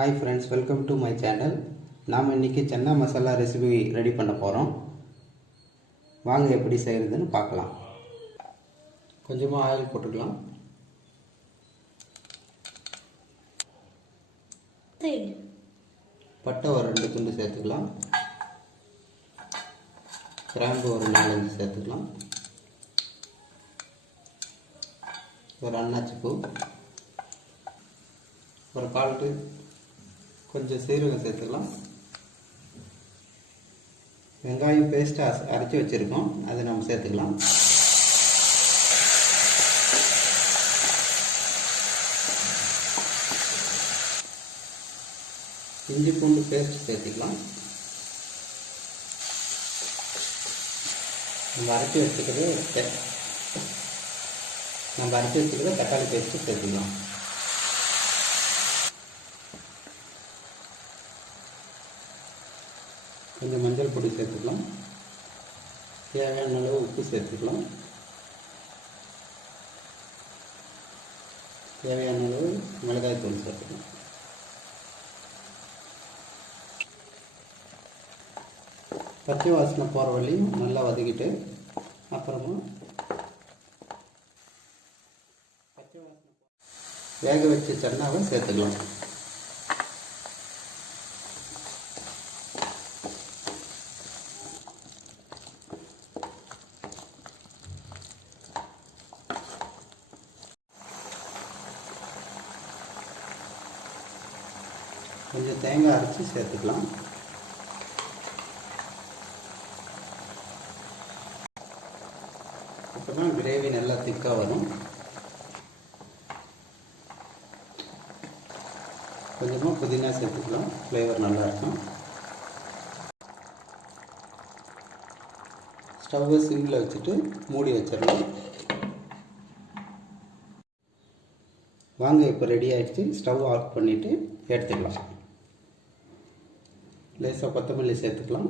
Hi friends, welcome to my channel. நாம் இன்னைக்கு chana masala recipe ready பண்ண போறோம். வாங்க எப்படி செய்யறதுன்னு பார்க்கலாம். கொஞ்சமா ஆயில் போட்டுக்கலாம். பட்டை ஒரு 2 துண்டு சேர்த்துக்கலாம். கிராம்பு ஒரு 4-5 சேர்த்துக்கலாம். ஒரு அன்னாச்சி பூ, ஒரு 1/4 கொஞ்சம் சீரகம் சேர்த்துக்கலாம். வெங்காயம் பேஸ்ட்டாக அரைச்சி வச்சுருக்கோம், அதை நம்ம சேர்த்துக்கலாம். இஞ்சி பூண்டு பேஸ்ட் சேர்த்துக்கலாம். நம்ம அரைச்சி வச்சுக்கிறது தக்காளி பேஸ்ட்டு சேர்த்துக்கலாம். கொஞ்சம் மஞ்சள் பொடி சேர்த்துக்கலாம். தேவையான அளவு உப்பு சேர்த்துக்கலாம். தேவையான அளவு மிளகாய் தூள் சேர்த்துக்கலாம். பச்சை வாசனை போகிற வரையும் நல்லா வதக்கிட்டு அப்புறமா வேக வச்ச சன்னாவை சேர்த்துக்கலாம். கொஞ்சம் தேங்காய் அரைச்சி சேர்த்துக்கலாம். அப்போ தான் கிரேவி நல்லா திக்காக வரும். கொஞ்சமாக புதினா சேர்த்துக்கலாம், ஃப்ளேவர் நல்லா இருக்கும். ஸ்டவ்வை சிம்மில் வச்சுட்டு மூடி வச்சிடலாம். வாங்க, இப்போ ரெடி ஆகிடுச்சு. ஸ்டவ் ஆஃப் பண்ணிவிட்டு எடுத்துக்கலாம். லேசாக கொத்தமல்லி சேர்த்துக்கலாம்.